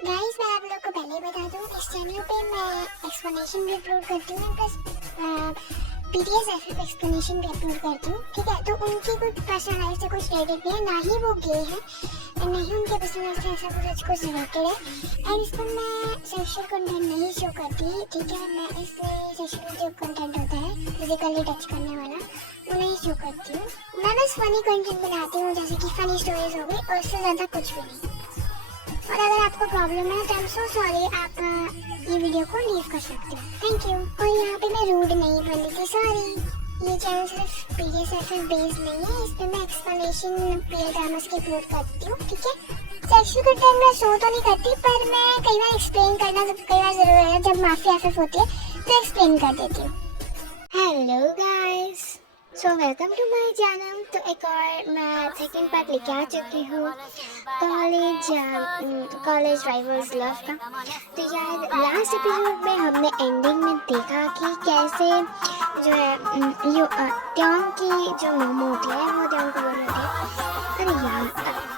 Guys मैं आप लोग को पहले ही बता दूं, इस चैनल पे मैं एक्सप्लेनेशन भी अपलोड करती हूँ प्लस पीडीएफ एक्सप्लेनेशन भी अपलोड करती हूँ। ठीक है, तो उनकी कुछ पर्सनल लाइफ से कुछ रिलेटेड नहीं है, ना ही वो गे है और नहीं उनके पर्सनल लाइफ से ऐसा कुछ रिलेटेड है। एंड इस पर मैं सेक्सुअल कंटेंट नहीं शो करती। ठीक है, मैं इसमें सेक्सुअल जो कंटेंट होता है फिजिकली टच करने वाला वो नहीं शो करती हूँ। मैं बस फनी कंटेंट बनाती हूँ, जैसे कि फनी स्टोरीज हो गई, और उससे ज़्यादा कुछ भी नहीं। और अगर आपको प्रॉब्लम है तो आई एम सो सॉरी, आप ये वीडियो को लीव कर सकते हो। Thank you. और यहाँ पे मैं रूड नहीं बन रही थी, सॉरी। ये चैनल सिर्फ पीडीएफ बेस्ड नहीं है, इस पे मैं एक्सप्लेनेशन पीरियड ड्रामास की अपलोड करती हूँ। ठीक है, सेक्सुअल कंटेंट मैं शो तो नहीं करती, पर मैं कई बार एक्सप्लेन करना तो कई बार जरूरी है। जब माफी एफएफ होती है तो एक्सप्लेन कर देती हूँ। Hello guys, so welcome to my channel. तो एक और मैं सेकंड पार्ट लेके आ चुकी हूँ कॉलेज राइवल्स लव का। तो यार लास्ट एपिसोड में हमने एंडिंग में देखा कि कैसे जो है त्योंग की जो मोमो होती है वो त्योंग को बोल रही थी, अरे यार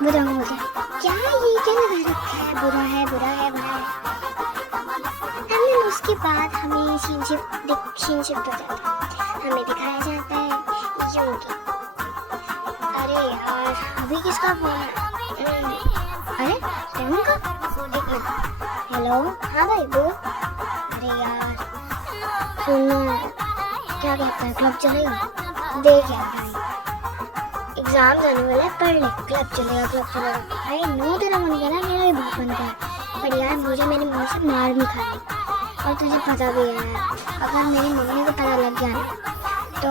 वो त्योंग को बोलते क्या ये क्या लगा रखा है, बुरा है बुरा है बुरा है। एंड उसके बाद हमें सीन शिफ्ट हो जाता है, हमें दिखाया जाता है योगी। अरे यार अभी किसका फोन है? अरे त्योंग का? एक मिनट। हेलो, हाँ भाई बोल। अरे यार सुनो, क्या कहता है, क्लब चलेगा? देख यार भाई, एग्जाम जाने वाला है, पढ़ ले। क्लब चलेगा भाई। नो तेरा मन करा, मेरा भी बहुत मन करा, पर यार मुझे मेरी मम्मी से मार नहीं खाती। और तुझे पता भी है यार, अगर मेरी मम्मी को पता लग गया ना तो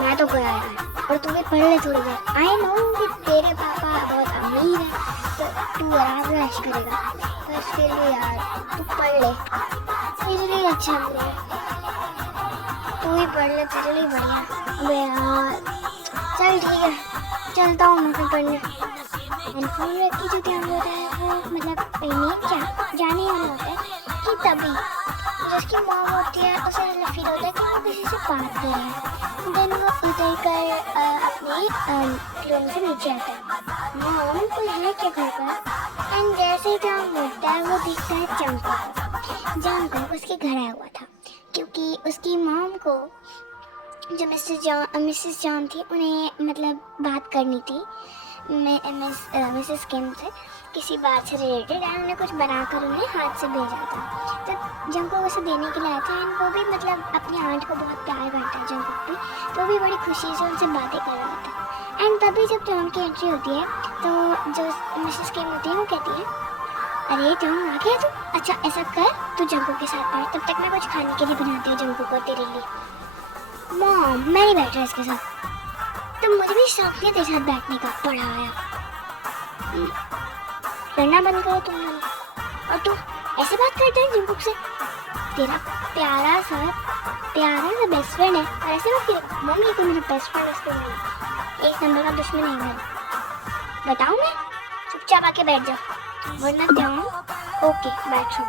मैं तो गया यार। और तू भी पढ़ ले थोड़ी देर। आई नो कि तेरे पापा बहुत अमीर है तो तू आराम से ऐश करेगा, पर फिर भी यार तू पढ़ ले, तेरे लिए अच्छा है। तू ही पढ़ ले, तेरे लिए बढ़िया। अबे यार चल ठीक है, चलता हूँ मैं फिर पढ़ने। फोन रख के जो ध्यान होता है वो मतलब नहीं क्या जाने वाला होता है कि तभी जिसकी मॉम होती है उसे फील होता है कि वो किसी से बात कर रहा है। देन वो उतर कर अपने रूम से नीचे आता है। मॉम कोई है क्या घर पर? एंड जैसे जहाँ मुड़ता है वो दिखता है जंगको उसके घर आया हुआ था, क्योंकि उसकी मॉम को जो मिसेस जॉन थी उन्हें मतलब बात करनी थी मिसेस किम से किसी बात से रिलेटेड, एंड उन्हें कुछ बनाकर उन्हें हाथ से भेजा था। तो जंगको उसे देने के लिए आया था, एंड वो भी मतलब अपनी आंट को बहुत प्यार करता है जंगको भी, तो वो भी बड़ी खुशी से उनसे बातें कर रहा था। एंड तभी जब टॉम की एंट्री होती है तो जो मिसेस किम होती है वो कहती है, अरे टॉम आ गया तू? अच्छा ऐसा कर, तू जंगको के साथ बैठ, तब तक मैं कुछ खाने के लिए बनाती हूँ जंगको को तेरे लिए। मॉम मैं नहीं बैठ रहा इसके साथ, तो मुझे भी शौक है तेरे साथ बैठने का, पढ़ाया। लड़ना बंद करो तुम लोग। और तू ऐसे बात करते हैं जंगकुक से? तेरा प्यारा सा बेस्ट फ्रेंड है और ऐसे बात कर? मम्मी को मेरा बेस्ट फ्रेंड इसको नहीं, एक नंबर का दुश्मन है मैं। बताऊँ मैं? चुपचाप आके बैठ जाओ वरना त्याऊँ। ओके बैठ जाओ।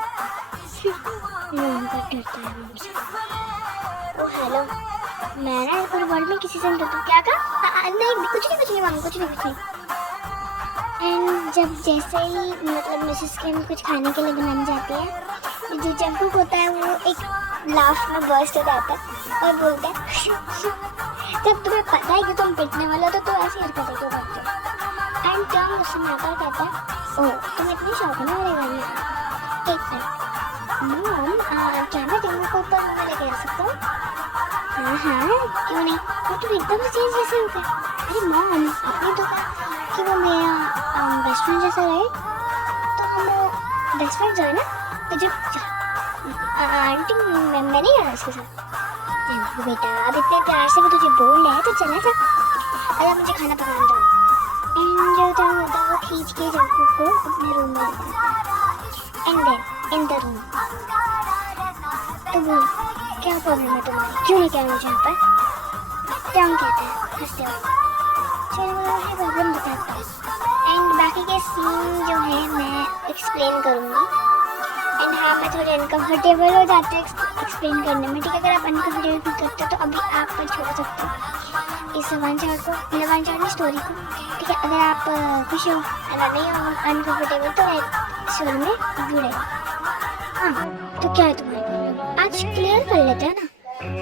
का डरता है मुझसे। ओ हेलो, मैं ना पूरे वर्ल्ड में किसी से नहीं डरती। क्या कहा? नहीं कुछ नहीं मांगू, कुछ नहीं। एंड जब जैसे ही मतलब मिसेस किम कुछ खाने के लिए बनाने जाती है, जो जंगकुक होता है वो एक लाफ में बर्स्ट हो जाता है और बोलता है जब तुम्हें पता है कि तुम पिटने वाले हो तो तुम ऐसी हरकतें क्यों करते हो? एंड टॉम उससे माता कहता है, ओह तुम इतनी शौक ना मेरे घर में। एक मिनट क्या मैं जंगकुक को ऊपर मुँह लेके आ सकता हूँ? हाँ क्यों नहीं, वो तो एकदम से चेंज जैसे हो गया। अरे मॉम आपने तो कहा कि वो मेरा बेस्ट फ्रेंड जैसा रहे, तो हम बेस्ट फ्रेंड जो है ना, तो जब आंटी मैं नहीं आ इसके साथ। बेटा अब इतने प्यार से वो तुझे बोल रहा है तो चला जा, अगर मुझे खाना पकाना था। एंड जो था वो खींच के जंगकुक को अपने रूम में लेता है। And then in the room तो बोल क्या प्रॉब्लम है तुम्हारी, क्यों नहीं कह मुझे यहाँ पर? क्या कहते हैं हंसते हुए, चलो है प्रॉब्लम बताता हूँ। एंड बाकी के सीन जो है मैं एक्सप्लेन करूँगी। एंड हाँ मैं थोड़ी अनकम्फर्टेबल हो जाती हूँ एक्सप्लेन करने में, ठीक है? अगर आप अनकम्फर्टेबल फील करते हो तो अभी आप पर छोड़ सकते हो। इस वन शॉट को, मतलब वन शॉट में स्टोरी को, ठीक है। अगर आप खुश हो, अगर नहीं हो अनकम्फर्टेबल, तो स्टोरी में जुड़े। हाँ, तो क्या है तुम्हारी प्रॉब्लम? आज क्लियर कर लेते हैं ना,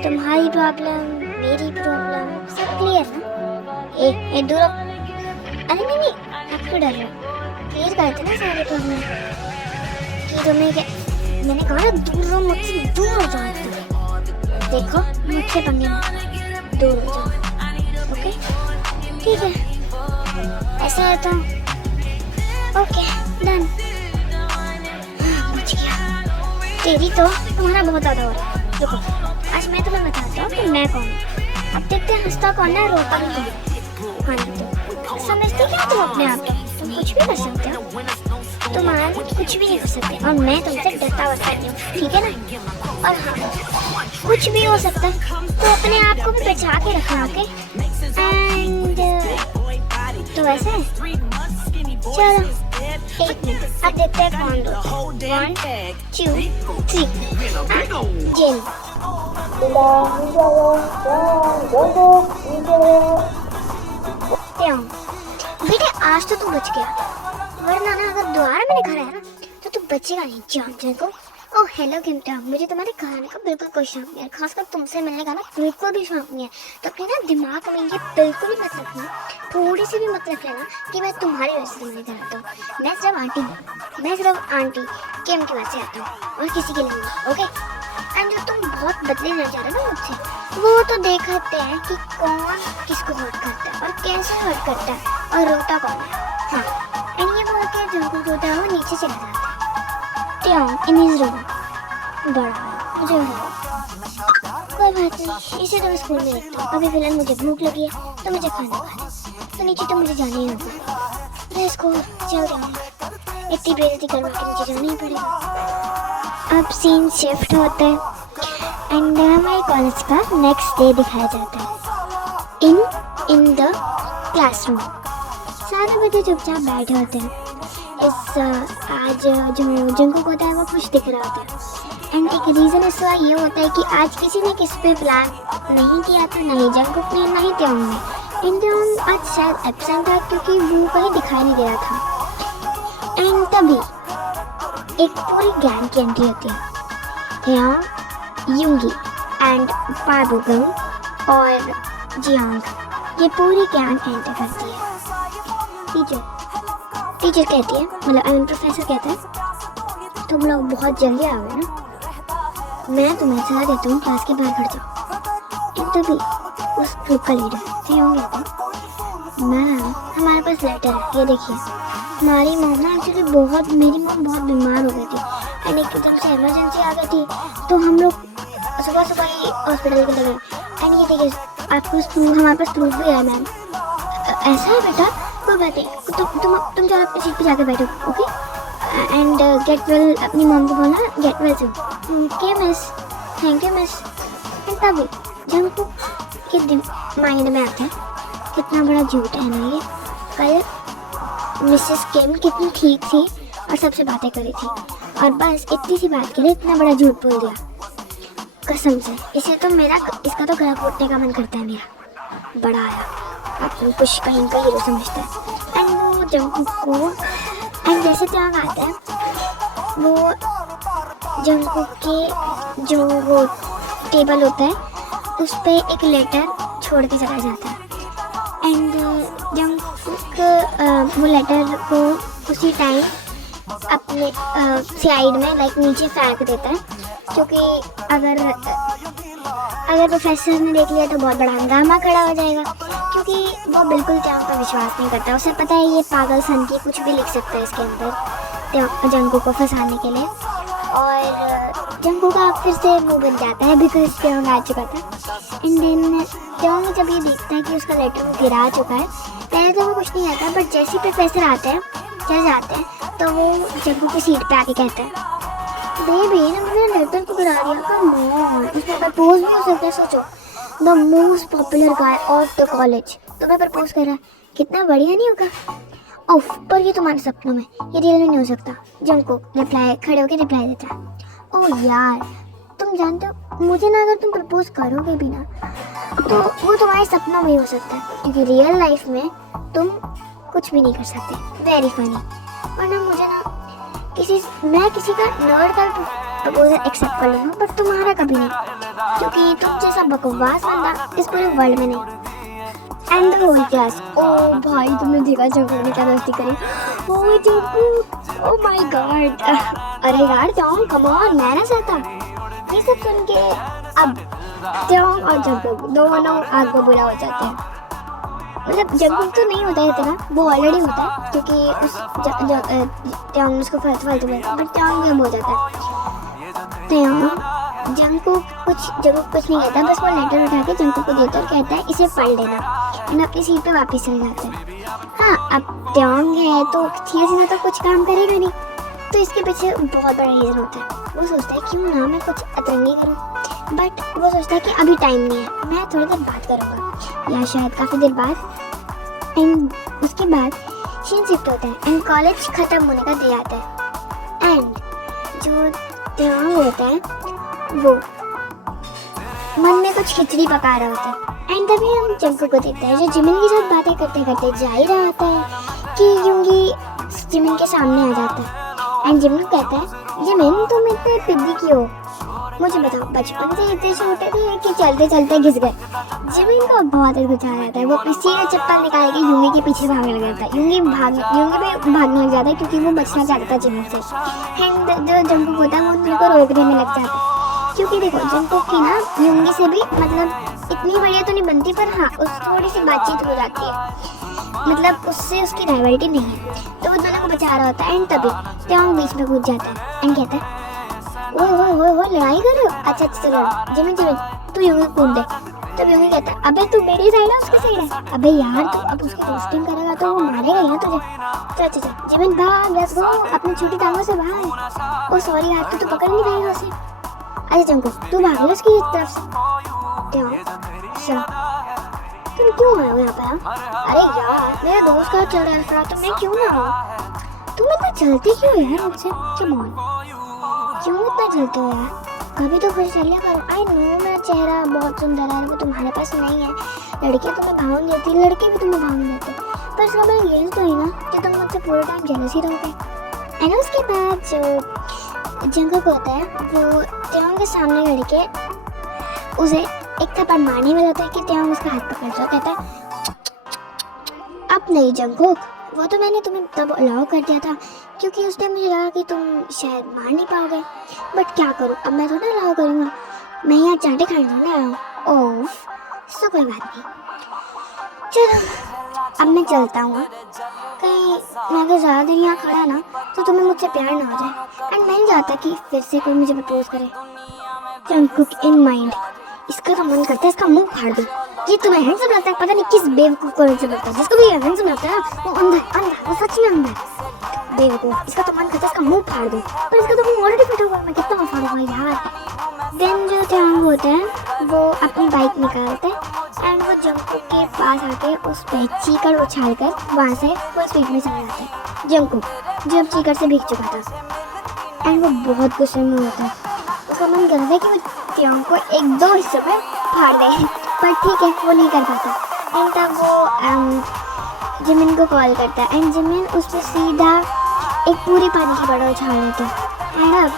तुम्हारी प्रॉब्लम, मेरी प्रॉब्लम, सब क्लियर ना। ए दूर, अरे नहीं, आप क्यों डर रहे हो? क्लियर करते ना सारे प्रॉब्लम कि तुम्हें क्या, मैंने कहा ना दूर हो मुझसे, दूर हो जाओ। देखो मुझसे पंगे मत, दूर हो जाओ, ओके? ठीक है, ऐसा है तो ओके, डन। बच गया। तेरी तो तुम्हारा बहुत ज़्यादा हो रहा है। रुको, आज मैं तुम्हें बताता हूँ कि मैं कौन हूँ। अब देखते हैं हंसता कौन है, रोता भी कौन। हाँ तो समझते क्या तुम अपने आप को? तुम कुछ भी कर सकते हो, तुम आज कुछ भी नहीं कर सकते, और मैं तुमसे डरता बताती हूँ, ठीक है ना? और हाँ, कुछ भी हो सकता है, तो अपने आप को भी बचा के रखना, ओके? एंड तो वैसे चलो, एक मिनट, अब देखते हैं कौन दो। 1 2 3 जिन। बेटे आज तो तू बच गया, वरना ना अगर दोबारा मैंने घर आया ना तो तू बचेगा नहीं। जान को ओह हेलो किमटा, मुझे तुम्हारे घर आने का बिल्कुल कोई शौक नहीं है, खासकर तुमसे मिलने का ना बिल्कुल भी शौक नहीं है। तो अपने ना दिमाग में ये बिल्कुल भी मत रखना, थोड़ी सी भी मत रख लेना कि मैं तुम्हारी वजह से तुम्हारे घर आता हूँ। मैं सिर्फ आंटी किम की वजह से आता हूँ, और किसी के लिए नहीं, ओके? एंड जो तुम बहुत बदले ना जा रहे हो ना मुझसे, वो तो देखते हैं कि कौन किसको हर्ट करता है और कैसे हर्ट करता है और रोता कौन है। हाँ, एंड ये बोल के जो रोता है वो नीचे चला जाता है। इन हिज रूम, बड़ा मुझे कोई बात नहीं, इसे तो मैं स्कूल में देखता हूँ। अभी फिलहाल मुझे भूख लगी है तो मुझे खाना खाना, तो नीचे तो मुझे जाना ही होगा। मैं स्कूल चल रहा हूँ, इतनी बेइज्जती करवा के नीचे जाना ही पड़ेगा। अब सीन शिफ्ट होता है एंड हमारे कॉलेज का नेक्स्ट डे दिखाया जाता है। इन द क्लासरूम सारे बच्चे चुपचाप बैठे होते हैं। आज जो जंकुक होता है वो खुश दिख रहा होता है, एंड एक रीज़न इसका ये होता है कि आज किसी ने किस पे प्लान नहीं किया था, नहीं जंकुक ने, नहीं त्योंग ने। त्योंग आज शायद एब्सेंट था क्योंकि वो कहीं दिखाई नहीं दे रहा था। एंड तभी एक पूरी गैंग की एंट्री होती है। त्योंग, यूंगी एंड पाबुगम और जियांग, ये पूरी गैंग एंटर करती है। टीचर कहती है, मतलब प्रोफेसर कहता है, तुम लोग बहुत जल्दी आ गए ना, मैं तुम्हें सलाह देता हूँ क्लास के बाहर खड़ जाओ। तभी उस ग्रुप का लीडर त्योंग कहता है, मैम हमारे पास लेटर है, ये देखिए। हमारी मॉम ना एक्चुअली मेरी मॉम बहुत बीमार हो गई थी एंड एकदम से इमरजेंसी आ गई थी, तो हम लोग सुबह ही हॉस्पिटल के लगे। एंड ये देखिए आपको प्रूफ, हमारे पास प्रूफ भी है मैम। ऐसा है बेटा, कोई बात नहीं, तुम चलो अपनी सीट पे जाके बैठो, ओके? एंड गेट वेल, अपनी मॉम को बोलना गेट वेल से। Okay miss, thank you miss. तभी जंकुक के माइंड में आता है कितना बड़ा झूठ है ना ये। कल मिसेस किम कितनी ठीक थी और सबसे बातें करी थी, और बस इतनी सी बात के लिए इतना बड़ा झूठ बोल दिया, कसम से। इसका तो गला फूटने का मन करता है मेरा। बड़ा आया, आपको कुछ कहीं का हीरो समझता है। एंड वो जंकुक को, एंड जैसे त्योंग आता है वो जंकुक के जो वो टेबल होता है उस पर एक लेटर छोड़ के चला जाता है। एंड जंकुक वो लेटर को उसी टाइम अपने साइड में लाइक नीचे फेंक देता है, क्योंकि अगर प्रोफेसर ने देख लिया तो बहुत बड़ा हंगामा खड़ा हो जाएगा, क्योंकि वो बिल्कुल त्योंग पर विश्वास नहीं करता। उसे पता है ये पागल सन की कुछ भी लिख सकता है इसके अंदर जंकुक को फंसाने के लिए। और जंकुक का फिर से मुंह बन जाता है बिकॉज त्योंग आ चुका था। एंड देन त्योंग जब ये देखता है कि उसका लेटर वो गिरा चुका है, पहले तो वो कुछ नहीं आता, बट जैसे ही प्रोफेसर आते हैं चल जाते हैं तो वो जंकुक की सीट पे आके कहता है, बेबी ने मुझे लेटर को गिरा दिया, कम ऑन, उसमें प्रपोज भी हो सकता है। सोचो, the most popular guy of the college तुम्हें प्रपोज कर रहा है, कितना बढ़िया नहीं होगा? ओफ, पर ये तुम्हारे सपनों में, ये रियल में नहीं हो सकता। जंकुक खड़े होकर रिप्लाई देता है, ओह यार तुम जानते हो मुझे ना, अगर तुम प्रपोज करोगे भी ना तो वो तुम्हारे सपनों में ही हो सकता है, क्योंकि रियल लाइफ में तुम कुछ भी नहीं कर सकते। Very funny. और ना मुझे ना मैं किसी का नर्ड का प्रपोजल एक्सेप्ट कर लूँगा, बट तुम्हारा कभी नहीं, क्योंकि तुम जैसा बकवास बंदा इस पूरे वर्ल्ड में नहीं। एंड द होल क्लास, ओ भाई तुमने देखा जंकुक ने क्या मस्ती करी। ओ जंकुक, ओ माय गॉड। अरे यार टॉम कम ऑन, मैं ना सहता। ये सब सुन के अब टॉम और जंकुक दोनों आग बबूला हो जाते हैं। मतलब जंकुक तो नहीं होता है इतना, वो ऑलरेडी होता है, क्योंकि उस टॉम उसको फालतू बोलता है, बट टॉम गम हो जाता है। टॉम जंकुक कुछ नहीं कहता, बस वो लेटर उठा के जंकुक को देता और कहता है इसे पढ़ लेना, एंड अपनी सीट पे वापस चले जाते हैं। हाँ, अब ट्योंग है तो सीधा तो कुछ काम करेगा नहीं, तो इसके पीछे बहुत बड़ा रीज़न होता है। वो सोचता है क्यों ना मैं कुछ अतरंगी करूँ, बट वो सोचता है कि अभी टाइम नहीं है, मैं थोड़ी देर बात करूँगा, या शायद काफ़ी देर बाद। एंड उसके बाद शीन शिफ्ट होता है एंड कॉलेज ख़त्म होने का डे आता है। एंड जो ट्योंग होता है वो मन में कुछ खिचड़ी पका रहा होता है। एंड तभी हम जंकुक को देखते हैं जो जिमिन के साथ बातें करते करते जा ही रहा होता है कि यूंगी जिमिन के सामने आ जाता है। एंड जिमिन कहता है जिमिन तुम इतने पिद्दी क्यों हो, मुझे बताओ बचपन से इतने छोटे थे कि चलते चलते घिस गए। जिमिन को बहुत गुस्सा आ जाता है, वो सीधा चप्पल निकाल के यूंगी के पीछे भागने लग जाता है। यूंगी भी भागने लग जाता है क्योंकि वो बचना चाहता था जिमिन से। एंड जो जंकुक होता है वो उनको रोकने में लग जाता है, क्योंकि देखो जंकुक की ना यूंगी से भी मतलब इतनी बढ़िया तो नहीं बनती, पर हाँ उस थोड़ी सी बातचीत हो जाती है, मतलब उससे उसकी राइवलिटी नहीं है, तो वो दोनों को बचा रहा होता है। एंड तभी ट्योंग बीच में कूद जाता है एंड कहता है ओ लड़ाई कर रहे हो, अच्छा चलो जिमिन तू यूंगी कूद दे। तब यूंगी कहता है अबे तू मेरी साइड है उसकी साइड है, अबे यार तू अब उसकी रोस्टिंग करेगा तो वो मारेगा यार तुझे। चल जिमिन भाग, लेट्स गो, अपनी छोटी टांगों से भाग। ओ सॉरी यार तू पकड़ नहीं पाएगा उसे। अरे जंकुक तू भाग लो उसकी तरफ से। तुम क्यों आए हो यहाँ पे? अरे यार मेरे दोस्त का चल रहा था तो मैं क्यों ना आऊँ? तुम इतना जलती क्यों यार मुझसे? क्यों इतना जलते हो यार? कभी तो खुश चलिए करो। आई नो मेरा चेहरा बहुत सुंदर है, वो तुम्हारे पास नहीं है। लड़कियाँ तुम्हें भाव देती, लड़के भी तुम्हें भाव देते, पर इसका मतलब यही तो है ना कि तुम मुझसे पूरे टाइम जेलस ही रहोगे। एंड उसके बाद जो जंकुक होता है वो ट्योंग के सामने खड़ के उसे एक थप्पड़ मारने वाला होता है कि ट्योंग उसका हाथ पकड़ लो, कहता है अब नहीं जंकुक, वो तो मैंने तुम्हें तब अलाउ कर दिया था क्योंकि उस टाइम मुझे लगा कि तुम शायद मार नहीं पाओगे, बट क्या करूँ अब मैं थोड़ा अलाउ करूँगा, मैं यहाँ चाटे खाने थोड़ा आया हूँ। ओफ सो कोई बात नहीं, चलो अब मैं चलता हूँ। कहीं मैं अगर ज़्यादा देर यहाँ खड़ा ना तो तुम्हें मुझसे प्यार ना हो जाए, एंड मैं नहीं चाहता कि फिर से कोई मुझे प्रपोज करे। जंकुक इन माइंड, इसका तो मन करता है इसका मुंह फाड़ दूं। ये तुम्हें हैंडसम लगता है, पता नहीं किस बेवकूफ को हैंडसम लगता है, जिसको भी हैंडसम लगता है वो अंधा वो सच में अंधा है बेवकूफ। इसका तो मन करता है इसका मुंह फाड़ दूं, पर इसका तो मुंह ऑलरेडी फटा हुआ है, मैं कितना फाड़ूंगा यार। देन जो ट्योंग होता है वो अपनी बाइक निकालता है एंड वो जंकुक के पास आके उस पर चीकर उछाल कर वहाँ से फुल स्पीड में चला जाता है। जंकुक जो अब चीकर से भीग चुका था एंड वो बहुत गुस्से में होता है, उसका मन करता है कि वो ट्योंग को एक दो हिस्सों में फाड़ दे, पर ठीक है वो नहीं कर पाता। एंड तब वो जिमिन को कॉल करता है एंड जिमिन उस पर सीधा एक पूरी पानी की बड़ा उछाल देता है एंड अब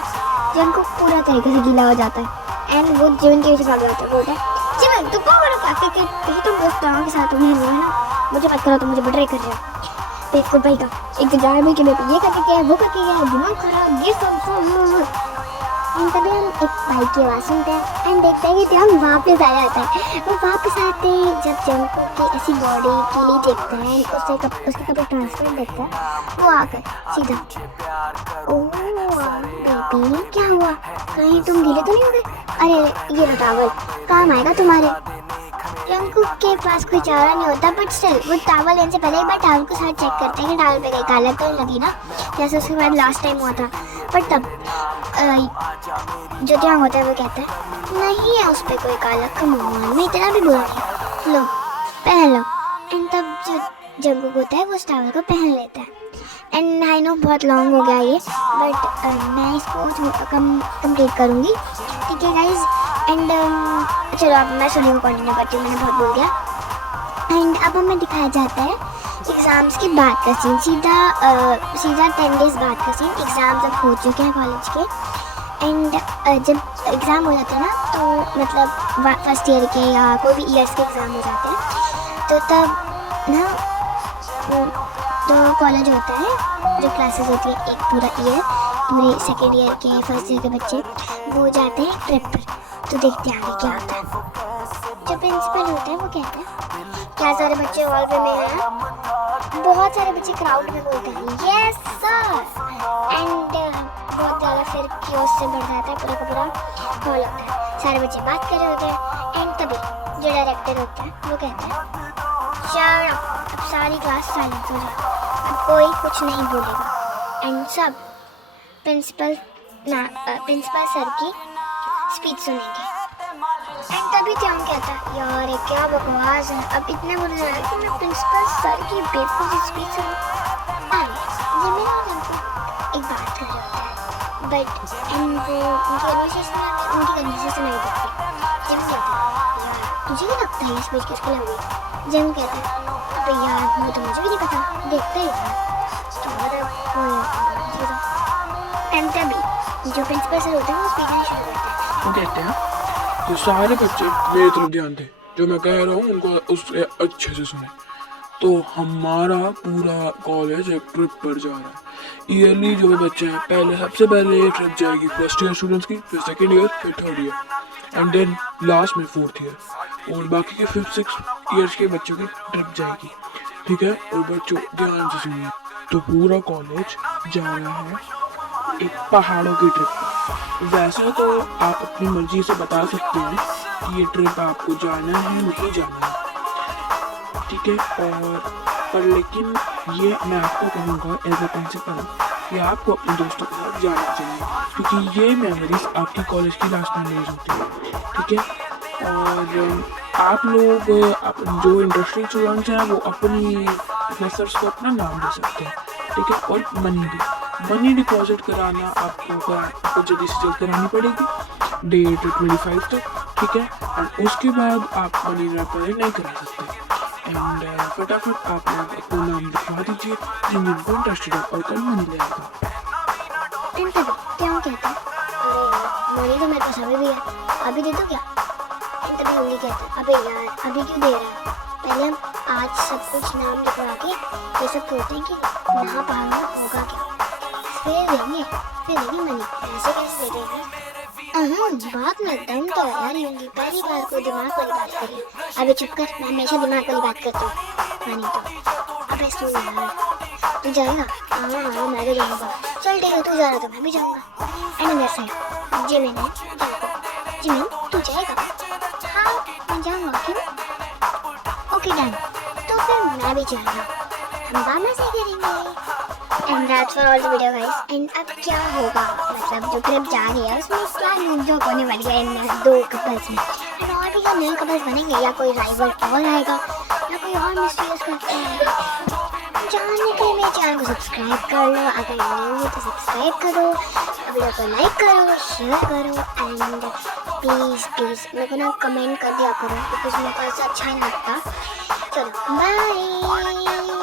जंकुक पूरा तरीके से गीला हो जाता है एंड वो जिमिन के पीछे भाग जाता है। बोलता है जिमिन तू कौन बड़ा क्या कहीं तुम दोस्तों के साथ तुम्हें है ना, मुझे मत करो, तुम मुझे बटरे कर रहे हो बेवकूफ भाई का। एक तो जार में कि मैं ये करके गया वो करके गया, दिमाग खराब ये सब। तभी हम एक बाइक की आवाज़ सुनते हैं एंड देखते हैं कि ट्योंग वापस आ जाता है। वो वापस आते ही जब जंकुक की ऐसी बॉडी के लिए देखते हैं, उसके कपड़े ट्रांसपेरेंट देखते हैं, वो आकर सीधा ओह बेबी क्या हुआ, कहीं तुम गीले तो नहीं हो गए? अरे ये लो टॉवल, काम आएगा तुम्हारे। जंकुक के पास कोई चारा नहीं होता, बट स्टिल वो टॉवल लेने से पहले एक बार टॉवल को साथ चेक करते हैं कि टॉवल पे कहीं काला तो नहीं लगी ना, जैसे उसके बाद लास्ट टाइम हुआ था। बट तब जो ट्योंग होता है वो कहता है नहीं है उस पर कोई काला, कम ऑन मैं इतना भी बुरा नहीं, लो पहन लो। एंड तब जो जंकुक होता है वो उस टॉवल को पहन लेता है। एंड आई नो बहुत लॉन्ग हो गया ये, बट मैं इसको कंप्लीट करूँगी, ठीक है गाइज। एंड चलो अब मैं स्टोरी को कंटिन्यू करती हूँ, मैंने बहुत बोल दिया। एंड अब हमें दिखाया जाता है एग्ज़ाम्स के बाद का सीन, सीधा 10 डेज़ बाद का सीन। एग्ज़ाम्स अब हो चुके हैं कॉलेज के। एंड जब एग्ज़ाम हो जाता है ना, तो मतलब फर्स्ट ईयर के या कोई भी ईयर्स के एग्ज़ाम हो जाते हैं, तो तब ना तो कॉलेज होता है, जो क्लासेस होती है एक पूरा ईयर, पूरे सेकेंड ईयर के फर्स्ट ईयर के बच्चे वो जाते हैं ट्रिप पर। तो देखते हैं आगे क्या होता है। जो प्रिंसिपल होता है वो कहता है क्या सारे बच्चे हॉल में हैं। बहुत सारे बच्चे क्राउड में बोलते हैं यस सर। एंड बहुत ज़्यादा फिर क्योस से बढ़ जाता है, पूरा का पूरा हॉल होता है, सारे बच्चे बात कर रहे होते हैं। एंड तभी जो डायरेक्टर होता है वो कहता है शट अप, अब सारी क्लास साइलेंट हो जाए, अब कोई कुछ नहीं बोलेगा। एंड सब प्रिंसिपल सर की स्पीच सुनेंगे। एंड तभी ट्योंग कहता है यार ये क्या बकवास है, अब इतना बुरा लग रहा है कि मैं प्रिंसिपल सर की बेवकूफ़ सी स्पीच सुनूं। जिमिन और जंगकुक एक बात कर रहे होते हैं, बट उनकी कन्वर्सेशन नहीं दिखती। जिमिन कहता है यार तुझे क्या लगता है ये स्पीच किसको लगी? जिमिन कहता है अबे यार वो तो मुझे भी नहीं पता, देखते ही था। एंड तभी जो प्रिंसिपल सर होते हैं वो स्पीच शुरू करते हैं। वो कहते हैं तो सारे बच्चे मेरी तरफ ध्यान दें, जो मैं कह रहा हूँ उनको उससे अच्छे से सुने। तो हमारा पूरा कॉलेज एक ट्रिप पर जा रहा है। ईयरली जो भी बच्चे हैं, सबसे पहले ये ट्रिप जाएगी फर्स्ट ईयर स्टूडेंट्स की, फिर सेकेंड ईयर, फिर third year, and then last में फोर्थ ईयर, और बाकी के 5-6 ईयर्स के बच्चों की ट्रिप जाएगी। ठीक है, और बच्चों ध्यान से सुनिए। तो पूरा कॉलेज जा रहा है एक पहाड़ों की ट्रिप। वैसे तो आप अपनी मर्जी से बता सकते हैं कि ये ट्रिप आपको जाना है नहीं जाना है, ठीक है, पर लेकिन ये मैं आपको कहूँगा एज ए प्रिंसिपल कि आपको अपने दोस्तों के साथ जाना चाहिए, क्योंकि ये मेमोरीज आपकी कॉलेज की लास्ट मेमोरीज होती है। ठीक है, और आप लोग जो इंडस्ट्री स्टूडेंट्स हैं वो अपनी प्रोफेसर्स को अपना नाम दे सकते हैं। ठीक है, और मनी डिपॉजिट कराना आपको जल्दी से जल्द करानी पड़ेगी डेट 25 तक। ठीक है, और उसके बाद आप मनी नहीं करा सकते। एंड फटाफट आप लोग अपना नाम लिखवा दीजिए जिनको इंटरेस्टेड है, और कल मनी ले आएगा। क्यों कहता है अरे मनी तो मेरे पास अभी भी है, अभी दे दो क्या? तभी उंगली कहता है अबे यार अभी क्यों दे रहा है, पहले हम आज सब कुछ नाम लिखवा के ये सब सोचते हैं कि ना पहाड़ होगा क्या, फिर देंगे मनी। ऐसे कैसे दे देंगे? बात में दम तो है यार होंगी, पहली बार को दिमाग वाली बात करी। अबे चुप कर, मैं हमेशा दिमाग वाली बात करती हूँ। मनी तो अबे सुन यार, तू जाएगा? हाँ मैं तो जाऊँगा। चल ठीक है, तू जा रहा तो मैं भी जाऊँगा। एंड मेरे साइड जिमिन तू जाएगा? हाँ मैं जाऊँगा। क्यों? ओके डन, तो फिर मैं भी जाऊँगा, हम बामा से करेंगे। And that's for all the video guys. And अब क्या होगा, मतलब जो ट्रिप जा रही है उसमें क्या जो होने वाली है इन दो कपल्स में, एंड और भी क्या नए कपल्स बनेंगे, या कोई राइवल और आएगा, या कोई और मिस्टीरियस करते हैं। जानने के लिए मेरे चैनल को सब्सक्राइब कर लो, अगर न्यू हो तो सब्सक्राइब करो, वीडियो को लाइक करो, शेयर करो, एंड प्लीज़ मेरे को ना कमेंट कर दिया करो, बिकॉज मेरे को ऐसा अच्छा नहीं लगता। चलो बाय।